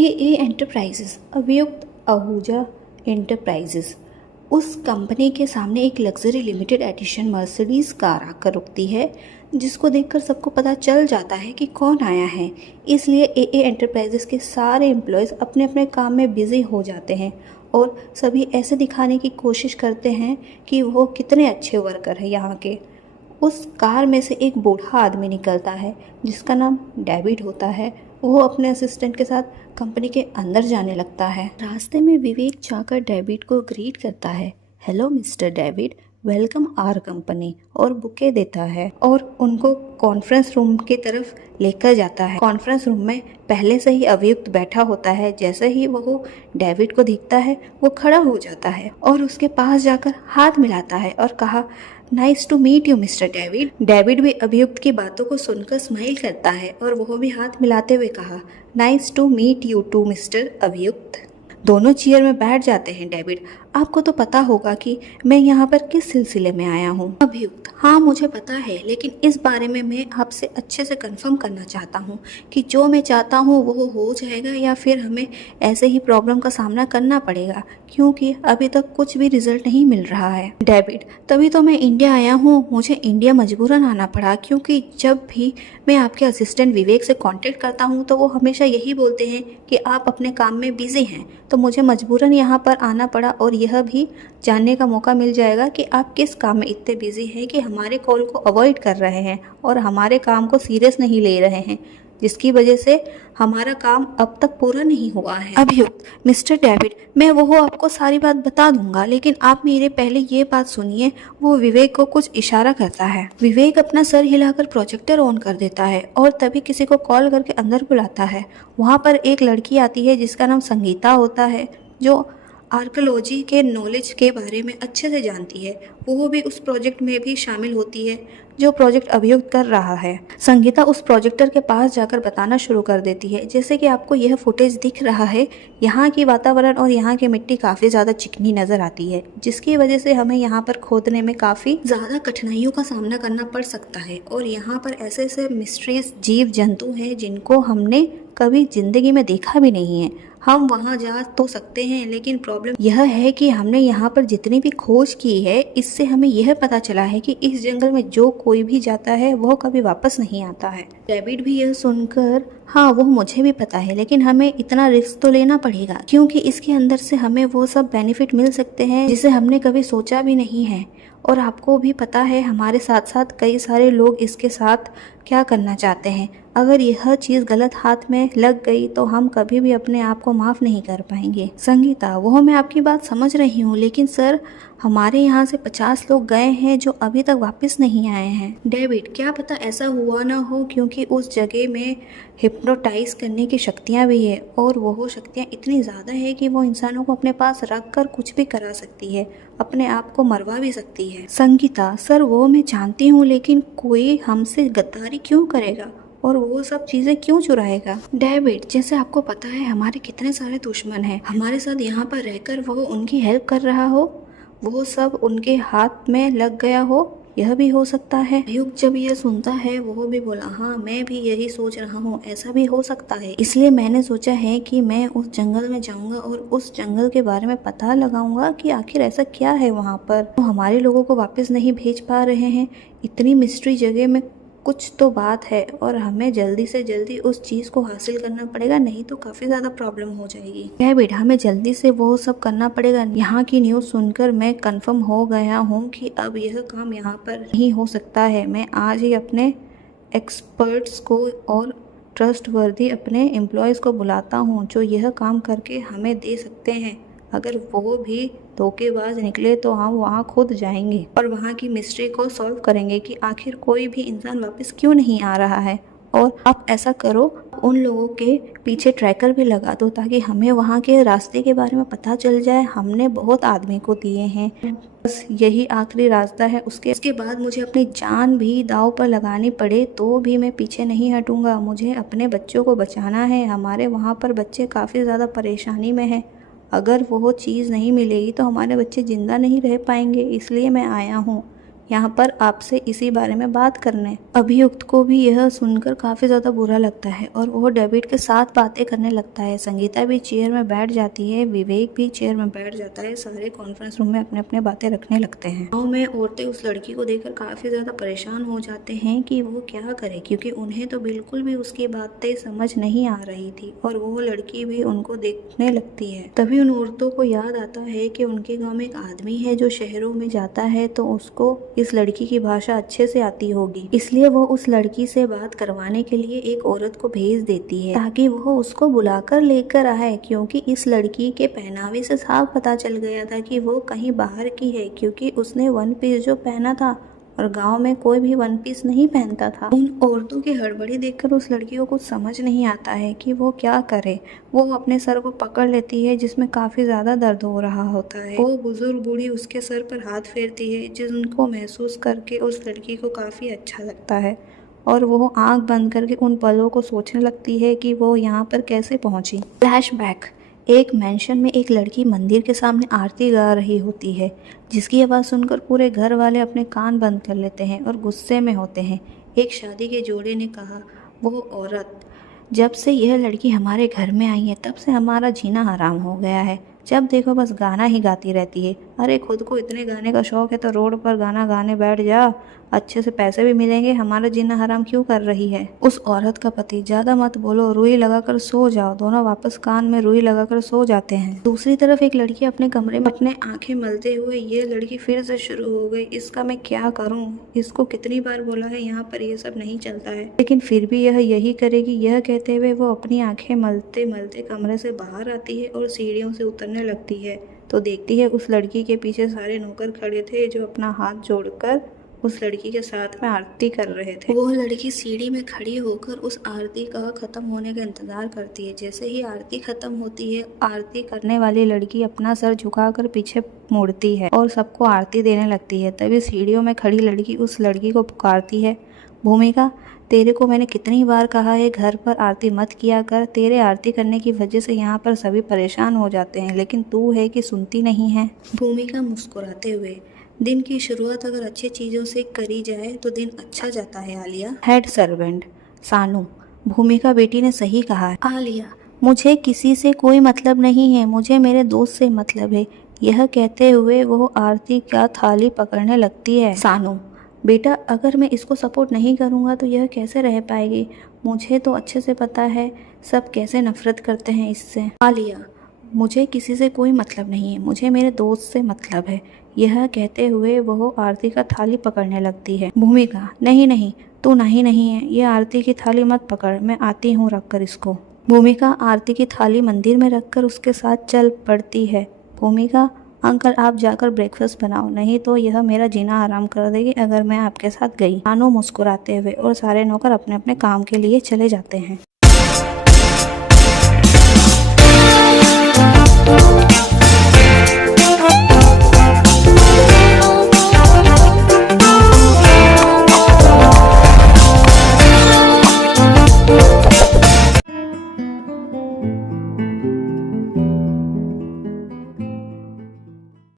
AA enterprises अभियुक्त Ahuja enterprises उस company के सामने एक luxury limited edition Mercedes car आकर रुकती है, जिसको देखकर सबको पता चल जाता है कि कौन आया है। इसलिए AA एंटरप्राइजेस के सारे एम्प्लॉयज़ अपने अपने काम में बिज़ी हो जाते हैं और सभी ऐसे दिखाने की कोशिश करते हैं कि वो कितने अच्छे वर्कर हैं यहाँ के। उस कार में से एक बूढ़ा आदमी निकलता है जिसका नाम डेविड होता है। वो अपने असिस्टेंट के साथ कंपनी के अंदर जाने लगता है। रास्ते में विवेक जाकर डेविड को ग्रीट करता है। Hello mister David, welcome our company, और बुके देता है और उनको कॉन्फ्रेंस रूम की तरफ लेकर जाता है। कॉन्फ्रेंस रूम में पहले से ही अभियुक्त बैठा होता है। जैसे ही वो डेविड को दिखता है वो खड़ा हो जाता है और उसके पास जाकर हाथ मिलाता है और कहा, nice to meet you mister David. David भी अभियुक्त की बातों को सुनकर स्माइल करता है और वो भी हाथ मिलाते हुए कहा, nice to meet you too mister अभियुक्त। दोनों चेयर में बैठ जाते हैं। डेविड, आपको तो पता होगा कि मैं यहाँ पर किस सिलसिले में आया हूँ। अभियुक्त, हाँ मुझे पता है, लेकिन इस बारे में मैं आपसे अच्छे से कंफर्म करना चाहता हूँ कि जो मैं चाहता हूँ वो हो जाएगा या फिर हमें ऐसे ही प्रॉब्लम का सामना करना पड़ेगा, क्योंकि अभी तक कुछ भी रिजल्ट नहीं मिल रहा है। डेविड, तभी तो मैं इंडिया आया हूँ। मुझे इंडिया मजबूरन आना पड़ा, क्योंकि जब भी मैं आपके असिस्टेंट विवेक से कांटेक्ट करता हूँ तो वो हमेशा यही बोलते हैं कि आप अपने काम में बिजी हैं, तो मुझे मजबूरन यहाँ पर आना पड़ा और यह भी जानने का मौका मिल जाएगा कि आप किस काम में इतने बिजी हैं कि हमारे कॉल को अवॉइड कर रहे हैं और हमारे काम को सीरियस नहीं ले रहे हैं, जिसकी वजह से हमारा काम अब तक पूरा नहीं हुआ है। अभियुक्त, मिस्टर डेविड, मैं वो आपको सारी बात बता दूंगा, लेकिन आप मेरे पहले ये बात सुनिए। वो विवेक को कुछ इशारा करता है। विवेक अपना सर हिलाकर प्रोजेक्टर ऑन कर देता है और तभी किसी को कॉल करके अंदर बुलाता है। वहाँ पर एक लड़की आती है जिसका नाम संगीता होता है, जो आर्कोलॉजी के नॉलेज के बारे में अच्छे से जानती है। वो भी उस प्रोजेक्ट में भी शामिल होती है जो प्रोजेक्ट अभियुक्त कर रहा है। संगीता उस प्रोजेक्टर के पास जाकर बताना शुरू कर देती है। जैसे कि आपको यह फुटेज दिख रहा है, यहाँ की वातावरण और यहाँ की मिट्टी काफ़ी ज़्यादा चिकनी नज़र आती है, जिसकी वजह से हमें यहाँ पर खोदने में काफ़ी ज़्यादा कठिनाइयों का सामना करना पड़ सकता है। और यहाँ पर ऐसे ऐसे मिस्ट्रियस जीव जंतु हैं जिनको हमने कभी जिंदगी में देखा भी नहीं है। हम वहाँ जा तो सकते हैं, लेकिन प्रॉब्लम यह है कि हमने यहाँ पर जितनी भी खोज की है, इससे हमें यह पता चला है कि इस जंगल में जो कोई भी जाता है वह कभी वापस नहीं आता है। डेविड भी यह सुनकर, हाँ वो मुझे भी पता है, लेकिन हमें इतना रिस्क तो लेना पड़ेगा, क्योंकि इसके अंदर से हमें वो सब बेनिफिट मिल सकते हैं जिसे हमने कभी सोचा भी नहीं है। और आपको भी पता है हमारे साथ साथ कई सारे लोग इसके साथ क्या करना चाहते हैं। अगर यह चीज़ गलत हाथ में लग गई तो हम कभी भी अपने आप को माफ़ नहीं कर पाएंगे। संगीता, वो मैं आपकी बात समझ रही हूँ, लेकिन सर हमारे यहाँ से 50 लोग गए हैं जो अभी तक वापस नहीं आए हैं। डेविड, क्या पता ऐसा हुआ ना हो, क्योंकि उस जगह में हिप्नोटाइज करने की शक्तियाँ भी है और वो शक्तियाँ इतनी ज़्यादा है कि वो इंसानों को अपने पास रख कर कुछ भी करा सकती है, अपने आप को मरवा भी सकती है। संगीता, सर वो मैं जानती हूँ, लेकिन कोई हमसे गद्दारी क्यों करेगा और वो सब चीज़ें क्यों चुराएगा? डेविड, जैसे आपको पता है हमारे कितने सारे दुश्मन हैं, हमारे साथ यहाँ पर रहकर वो उनकी हेल्प कर रहा हो, वो सब उनके हाथ में लग गया हो, यह भी हो सकता है। अभियुक्त जब यह सुनता है वो भी बोला, हाँ मैं भी यही सोच रहा हूँ, ऐसा भी हो सकता है। इसलिए मैंने सोचा है कि मैं उस जंगल में जाऊंगा और उस जंगल के बारे में पता लगाऊंगा कि आखिर ऐसा क्या है वहाँ पर। तो हमारे लोगों को वापस नहीं भेज पा रहे हैं, इतनी मिस्ट्री जगह में कुछ तो बात है और हमें जल्दी से जल्दी उस चीज़ को हासिल करना पड़ेगा, नहीं तो काफ़ी ज़्यादा प्रॉब्लम हो जाएगी। डेविड, हमें जल्दी से वो सब करना पड़ेगा। यहाँ की न्यूज़ सुनकर मैं कंफर्म हो गया हूँ कि अब यह काम यहाँ पर नहीं हो सकता है। मैं आज ही अपने एक्सपर्ट्स को और ट्रस्टवर्दी अपने एम्प्लॉयज़ को बुलाता हूँ जो यह काम करके हमें दे सकते हैं। अगर वो भी धोखेबाज निकले तो हम वहाँ खुद जाएंगे और वहाँ की मिस्ट्री को सॉल्व करेंगे कि आखिर कोई भी इंसान वापस क्यों नहीं आ रहा है। और आप ऐसा करो, उन लोगों के पीछे ट्रैकर भी लगा दो ताकि हमें वहाँ के रास्ते के बारे में पता चल जाए। हमने बहुत आदमी को दिए हैं, बस यही आखिरी रास्ता है। उसके बाद मुझे अपनी जान भी दांव पर लगानी पड़े तो भी मैं पीछे नहीं हटूंगा। मुझे अपने बच्चों को बचाना है। हमारे वहाँ पर बच्चे काफ़ी ज़्यादा परेशानी में हैं। अगर वो चीज़ नहीं मिलेगी तो हमारे बच्चे ज़िंदा नहीं रह पाएंगे। इसलिए मैं आया हूँ यहाँ पर आपसे इसी बारे में बात करने। अभियुक्त को भी यह सुनकर काफ़ी ज़्यादा बुरा लगता है और वो डेविड के साथ बातें करने लगता है। संगीता भी चेयर में बैठ जाती है, विवेक भी चेयर में बैठ जाता है। सारे कॉन्फ्रेंस रूम में अपने अपने बातें रखने लगते हैं। गाँव में औरतें उस लड़की को देखकर काफ़ी ज़्यादा परेशान हो जाते हैं कि वो क्या करे, क्योंकि उन्हें तो बिल्कुल भी उसकी बातें समझ नहीं आ रही थी और वो लड़की भी उनको देखने लगती है। तभी उन औरतों को याद आता है कि उनके गाँव में एक आदमी है जो शहरों में जाता है, तो उसको इस लड़की की भाषा अच्छे से आती होगी, इसलिए वो उस लड़की से बात करवाने के लिए एक औरत को भेज देती है ताकि वो उसको बुलाकर लेकर आए, क्योंकि इस लड़की के पहनावे से साफ पता चल गया था कि वो कहीं बाहर की है, क्योंकि उसने वन पीस जो पहना था और गांव में कोई भी वन पीस नहीं पहनता था। उन औरतों की हड़बड़ी देखकर उस लड़की को कुछ समझ नहीं आता है कि वो क्या करे। वो अपने सर को पकड़ लेती है जिसमें काफ़ी ज़्यादा दर्द हो रहा होता है। वो बुजुर्ग बूढ़ी उसके सर पर हाथ फेरती है, जिनको महसूस करके उस लड़की को काफ़ी अच्छा लगता है और वो आंख बंद करके उन पलों को सोचने लगती है कि वो यहाँ पर कैसे पहुँची। फ्लैशबैक। एक मेंशन में एक लड़की मंदिर के सामने आरती गा रही होती है, जिसकी आवाज़ सुनकर पूरे घर वाले अपने कान बंद कर लेते हैं और गुस्से में होते हैं। एक शादी के जोड़े ने कहा, वो औरत, जब से यह लड़की हमारे घर में आई है तब से हमारा जीना हराम हो गया है। जब देखो बस गाना ही गाती रहती है। अरे खुद को इतने गाने का शौक है तो रोड पर गाना गाने बैठ जा, अच्छे से पैसे भी मिलेंगे, हमारा जीना हराम क्यों कर रही है। उस औरत का पति, ज्यादा मत बोलो, रुई लगाकर सो जाओ। दोनों वापस कान में रुई लगाकर सो जाते हैं। दूसरी तरफ एक लड़की अपने कमरे में अपने आंखें मलते हुए, ये लड़की फिर से शुरू हो गई, इसका मैं क्या करूं, इसको कितनी बार बोला है यहाँ पर ये सब नहीं चलता है, लेकिन फिर भी यह यही करेगी। यह कहते हुए वो अपनी आंखें मलते मलते कमरे से बाहर आती है और सीढ़ियों से उतरने लगती है तो देखती है उस लड़की के पीछे सारे नौकर खड़े थे जो अपना हाथ जोड़कर उस लड़की के साथ में आरती कर रहे थे। वो लड़की सीढ़ी में खड़ी होकर उस आरती का खत्म होने का इंतजार करती है। जैसे ही आरती खत्म होती है, आरती करने वाली लड़की अपना सर झुकाकर पीछे मुड़ती है और सबको आरती देने लगती है। तभी सीढ़ियों में खड़ी लड़की उस लड़की को पुकारती है, भूमिका, तेरे को मैंने कितनी बार कहा है घर पर आरती मत किया कर। तेरे आरती करने की वजह से यहाँ पर सभी परेशान हो जाते हैं, लेकिन तू है कि सुनती नहीं है। भूमिका मुस्कुराते हुए, दिन की शुरुआत अगर अच्छी चीज़ों से करी जाए तो दिन अच्छा जाता है आलिया। हेड सर्वेंट सानू, भूमिका बेटी ने सही कहा है। आलिया, मुझे किसी से कोई मतलब नहीं है, मुझे मेरे दोस्त से मतलब है। यह कहते हुए वो आरती का थाली पकड़ने लगती है। सानू, बेटा अगर मैं इसको सपोर्ट नहीं करूँगा तो यह कैसे रह पाएगी। मुझे तो अच्छे से पता है सब कैसे नफरत करते हैं इससे। आलिया, मुझे किसी से कोई मतलब नहीं है, मुझे मेरे दोस्त से मतलब है। यह कहते हुए वह आरती का थाली पकड़ने लगती है। भूमिका, नहीं नहीं, तू नहीं है, ये आरती की थाली मत पकड़, मैं आती हूँ, रखकर इसको। भूमिका आरती की थाली मंदिर में रखकर उसके साथ चल पड़ती है। भूमिका, अंकल आप जाकर ब्रेकफास्ट बनाओ, नहीं तो यह मेरा जीना आराम कर देगी अगर मैं आपके साथ गई। सानू मुस्कुराते हुए और सारे नौकर अपने अपने काम के लिए चले जाते हैं।